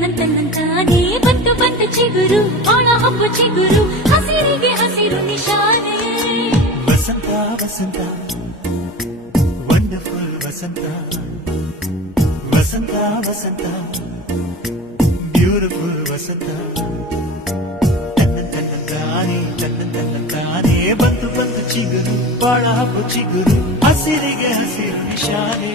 ತನ್ನಂತಾನೇ ಬಂತು ಬಂತು ಚಿಗುರು ಒಳ ಹಬ್ಬ ಚಿಗುರು ಹಸಿರಿಗೆ ಹಸಿರು ನಿಶಾನೆ ವಸಂತ ವಸಂತ ವಂಡರ್ಫುಲ್ ವಸಂತ ವಸಂತ ವಸಂತ ಬ್ಯೂಟಿಫುಲ್ ವಸಂತ ತನ್ನಂತಾನೇ ಬಂತು ಬಂತು ಚಿಗುರು ಒಳ ಹಬ್ಬ ಚಿಗುರು ಹಸಿರಿಗೆ ಹಸಿರು ನಿಶಾನೆ